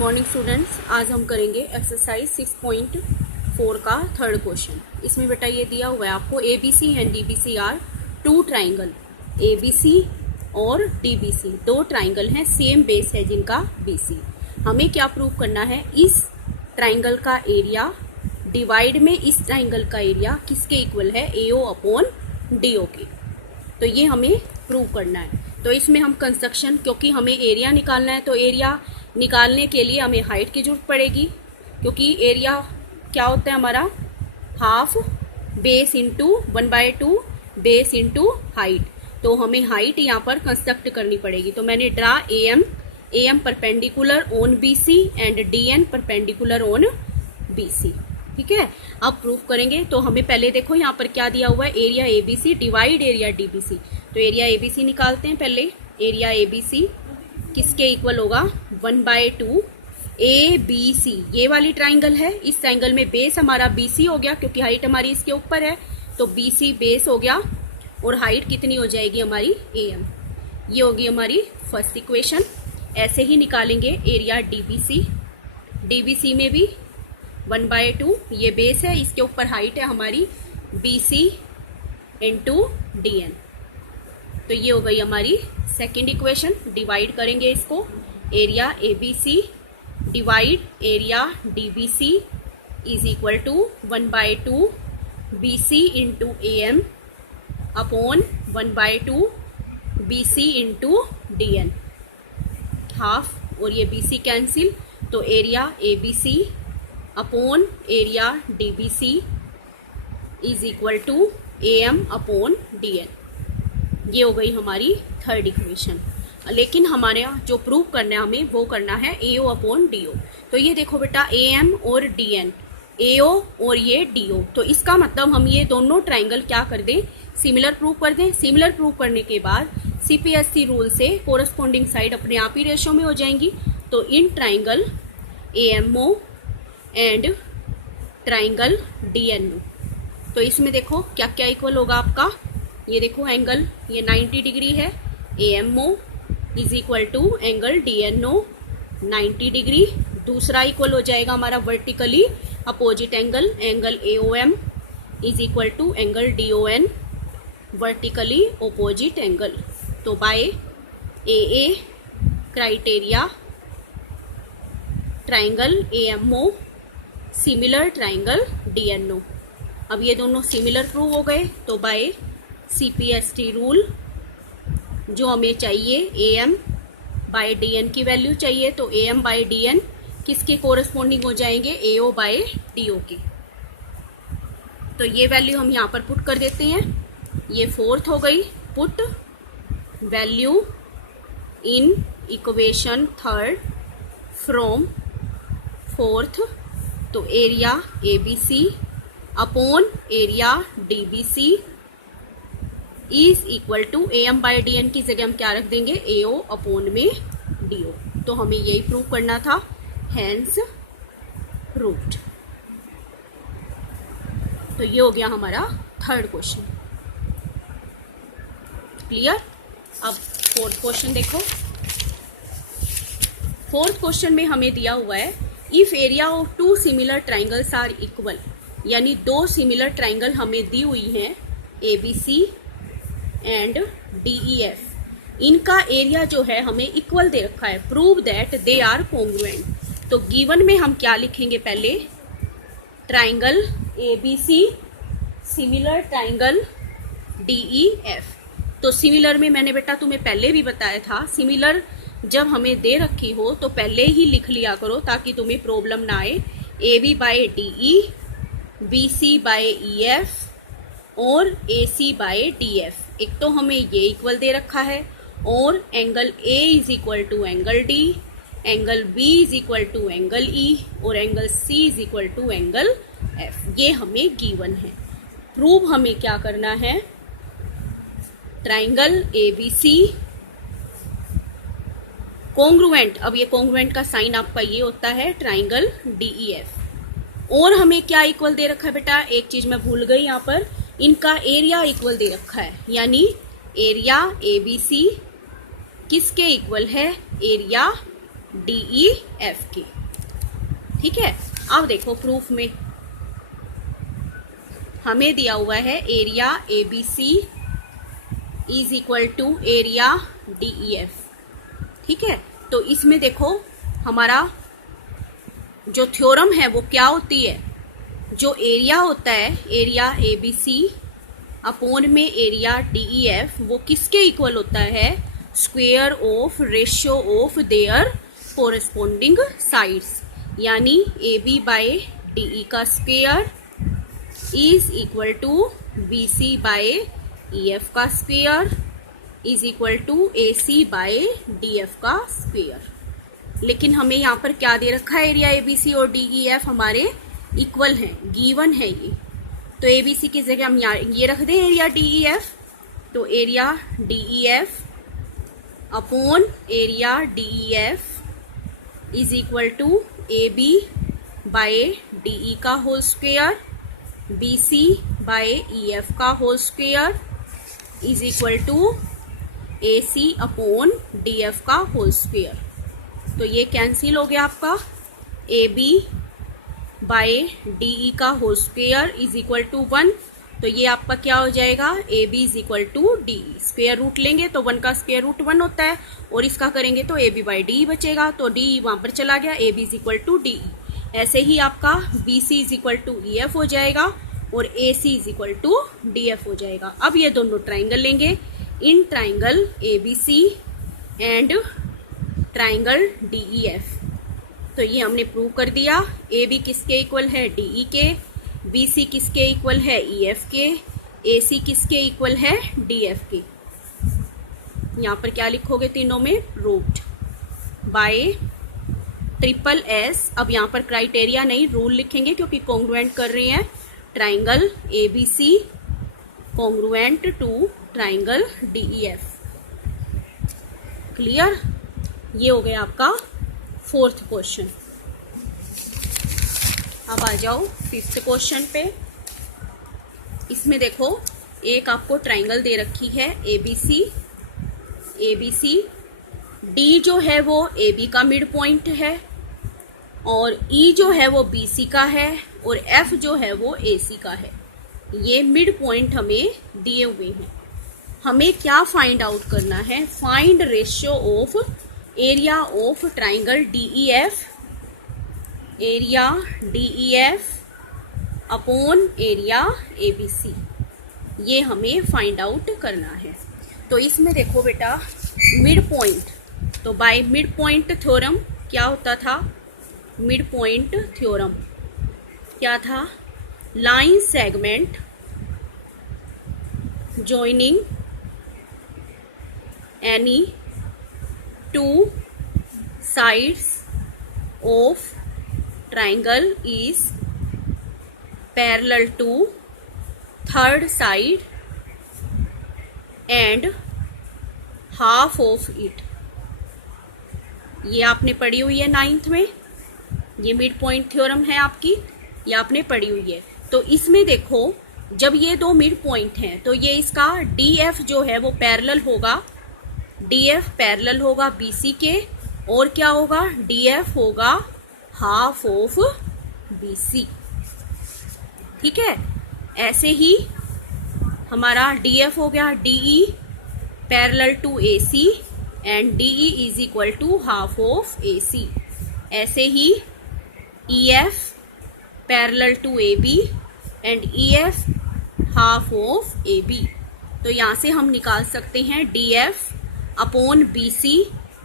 Morning students, आज हम करेंगे एक्सरसाइज 6.4 का थर्ड क्वेश्चन। इसमें बेटा ये दिया हुआ है आपको ABC and DBC are two triangle. ABC और DBC दो ट्राइंगल हैं, सेम बेस है जिनका BC। हमें क्या प्रूव करना है, इस ट्राइंगल का एरिया डिवाइड में इस ट्राइंगल का एरिया किसके इक्वल है, AO अपॉन DO के। तो ये हमें प्रूव करना है। तो इसमें हम कंस्ट्रक्शन, क्योंकि हमें एरिया निकालना है तो एरिया निकालने के लिए हमें हाइट की जरूरत पड़ेगी, क्योंकि एरिया क्या होता है हमारा, half base into 1/2 base into height. तो हमें हाइट यहाँ पर कंस्ट्रक्ट करनी पड़ेगी। तो मैंने draw AM perpendicular on BC and DN perpendicular on BC। ठीक है, अब प्रूफ करेंगे। तो हमें पहले देखो यहाँ पर क्या दिया हुआ है, area ABC divide area DBC। तो एरिया ABC निकालते हैं पहले। एरिया ABC किसके इक्वल होगा, 1/2 ABC। ये वाली ट्राइंगल है, इस ट्राइंगल में बेस हमारा BC हो गया, क्योंकि हाइट हमारी इसके ऊपर है। तो BC बेस हो गया और हाइट कितनी हो जाएगी हमारी, AM। ये होगी हमारी फर्स्ट इक्वेशन। ऐसे ही निकालेंगे एरिया DBC। DBC में भी 1/2 ये बेस है, इसके ऊपर हाइट है हमारी BC इंटू DN। तो ये हो गई हमारी सेकेंड इक्वेशन। डिवाइड करेंगे इसको, area ABC divide area DBC is equal to 1/2 BC into AM upon 1/2 BC into DN। Half और ये BC कैंसिल, तो area ABC upon area DBC is equal to AM upon DN। ये हो गई हमारी third equation. लेकिन हमारे जो प्रूव करना है हमें, वो करना है AO अपॉन DO। तो ये देखो बेटा, AM और DN, AO और ये DO। तो इसका मतलब हम ये दोनों ट्राइंगल क्या कर दें, सिमिलर प्रूव कर दें। सिमिलर प्रूव करने के बाद CPSC रूल से कोरस्पॉन्डिंग साइड अपने आप ही रेशो में हो जाएंगी। तो in triangle AMO and triangle DNO, तो इसमें देखो क्या क्या इक्वल होगा आपका। ये देखो एंगल, ये 90 डिग्री है, AMO is equal to angle DNO 90 degree. दूसरा इक्वल हो जाएगा हमारा vertically opposite angle, angle AOM is equal to angle DON vertically opposite angle. तो by AA criteria triangle AMO similar triangle DNO। अब ये दोनों सिमिलर प्रूव हो गए। तो बाय CPST रूल जो हमें चाहिए, AM बाय DN की वैल्यू चाहिए, तो AM बाय DN किसके कोरस्पॉन्डिंग हो जाएंगे, AO बाय DO के। तो ये वैल्यू हम यहाँ पर पुट कर देते हैं। ये फोर्थ हो गई, put value in equation third from fourth. तो area ABC upon area DBC is equal to AM by DN की जगह हम क्या रख देंगे, AO अपॉन में DO। तो हमें यही प्रूव करना था, हैंस प्रूव्ड। तो ये हो गया हमारा थर्ड क्वेश्चन। क्लियर। अब फोर्थ क्वेश्चन देखो। फोर्थ क्वेश्चन में हमें दिया हुआ है, if area of two similar triangles are equal, यानी दो सिमिलर ट्राइंगल हमें दी हुई हैं ABC एंड DEF, इनका एरिया जो है हमें इक्वल दे रखा है। Prove that they are congruent. तो गिवन में हम क्या लिखेंगे, पहले triangle ABC similar triangle DEF। तो सिमिलर में मैंने बेटा तुम्हें पहले भी बताया था, सिमिलर जब हमें दे रखी हो तो पहले ही लिख लिया करो ताकि तुम्हें प्रॉब्लम ना आए। AB by DE, BC by EF और AC बाय DF। एक तो हमें ये इक्वल दे रखा है, और angle A is equal to angle D, angle B is equal to angle E और angle C is equal to angle F। ये हमें गिवन है। प्रूव हमें क्या करना है, ट्राइंगल ABC कॉन्ग्रुएंट। अब ये कॉन्ग्रुएंट का साइन आपका ये होता है ट्राइंगल DEF। और हमें क्या इक्वल दे रखा है बेटा, एक चीज मैं भूल गई यहाँ पर, इनका एरिया इक्वल दे रखा है, यानी एरिया ABC किसके इक्वल है, एरिया DEF के। ठीक है, अब देखो प्रूफ में हमें दिया हुआ है area ABC is equal to area DEF। ठीक है, तो इसमें देखो हमारा जो थ्योरम है वो क्या होती है, जो एरिया होता है एरिया ABC अपॉन में एरिया DEF वो किसके इक्वल होता है, square of ratio of their corresponding sides, यानी AB बाय DE का square is equal to BC by EF का square is equal to AC by DF का स्क्वेयर। लेकिन हमें यहाँ पर क्या दे रखा है, एरिया ABC और DEF हमारे इक्वल हैं, गिवन है ये, तो ABC की जगह हम ये रख दें एरिया DEF, तो area DEF upon area DEF is equal to AB by DE का whole square BC by EF का whole square is equal to AC upon DF का होल स्क्वेयर। तो ये कैंसिल हो गया आपका, AB बाय DE का whole square is equal to 1, तो ये आपका क्या हो जाएगा, AB is equal to DE। Square root लेंगे तो 1 का स्क्वेयर रूट 1 होता है, और इसका करेंगे तो AB बाय DE बचेगा, तो DE वहां पर चला गया, AB is equal to DE। ऐसे ही आपका BC is equal to EF हो जाएगा और AC is equal to DF हो जाएगा। अब ये दोनों ट्राइंगल लेंगे, in triangle ABC and triangle DEF, तो ये हमने प्रूव कर दिया। AB किसके इक्वल है, DE के, BC किसके इक्वल है, EF के, AC किसके इक्वल है, DF के। यहाँ पर क्या लिखोगे तीनों में, प्रूव्ड बाय SSS। अब यहाँ पर क्राइटेरिया नहीं, रूल लिखेंगे क्योंकि कॉन्ग्रुएंट कर रहे हैं, triangle ABC congruent to triangle DEF। Clear, ये हो गया आपका 4th क्वेश्चन। अब आ जाओ 5th क्वेश्चन पे। इसमें देखो एक आपको ट्राइंगल दे रखी है ABC, D जो है वो AB का मिड पॉइंट है, और E जो है वो BC का है, और F जो है वो AC का है। ये मिड पॉइंट हमें दिए हुए हैं। हमें क्या फाइंड आउट करना है, find ratio of area of triangle DEF, area DEF upon area ABC, ये हमें फाइंड आउट करना है। तो इसमें देखो बेटा मिड पॉइंट, तो बाय मिड पॉइंट थ्योरम क्या होता था, मिड पॉइंट थ्योरम क्या था, line segment joining any two sides of triangle is parallel to third side and half of it। ये आपने पढ़ी हुई है 9th में, ये मिड पॉइंट थ्योरम है आपकी, ये आपने पढ़ी हुई है। तो इसमें देखो जब ये दो मिड पॉइंट हैं तो ये इसका DF जो है वो पैरेलल होगा, DF पैरेलल होगा BC के, और क्या होगा, DF होगा हाफ ऑफ BC। ठीक है, ऐसे ही हमारा DF हो गया DE parallel to AC and DE is equal to half of AC। ऐसे ही EF parallel to AB and EF half of AB। तो यहाँ से हम निकाल सकते हैं DF अपॉन BC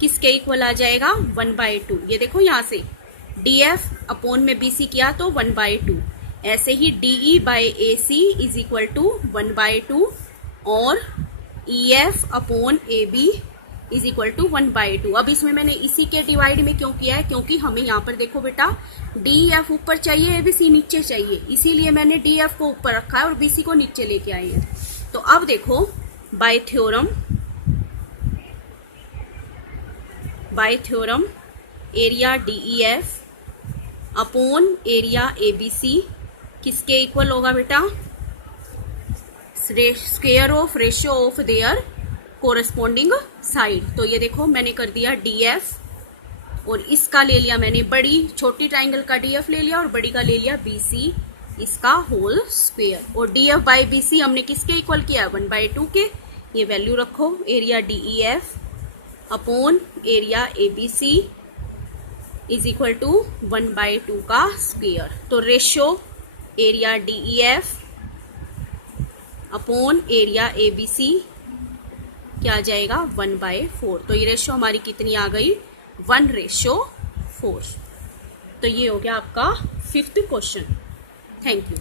किसके इक्वल आ जाएगा, 1/2। ये देखो यहाँ से DF अपॉन में BC किया तो 1/2। ऐसे ही DE by AC is equal to 1/2 और EF upon AB is equal to 1/2। अब इसमें मैंने इसी के डिवाइड में क्यों किया है, क्योंकि हमें यहाँ पर देखो बेटा DEF ऊपर चाहिए, ABC नीचे चाहिए, इसीलिए मैंने DF को ऊपर रखा है और BC को नीचे लेके आए हैं। तो अब देखो bye theorem area DEF upon area ABC किसके इक्वल होगा बेटा, square of ratio of their corresponding side. तो ये देखो मैंने कर दिया DF और इसका ले लिया मैंने बड़ी, छोटी ट्राइंगल का डीएफ ले लिया और बड़ी का ले लिया बीसी, इसका होल स्क्वायर। और डीएफ बाई बीसी हमने किसके इक्वल किया, 1/2 के। ये वैल्यू रखो, area DEF upon area ABC is equal to 1/2 का स्क्वायर। तो ratio area DEF upon area ABC क्या आ जाएगा, 1/4। तो ये रेशो हमारी कितनी आ गई, 1:4। तो ये हो गया आपका 5th क्वेश्चन। Thank you.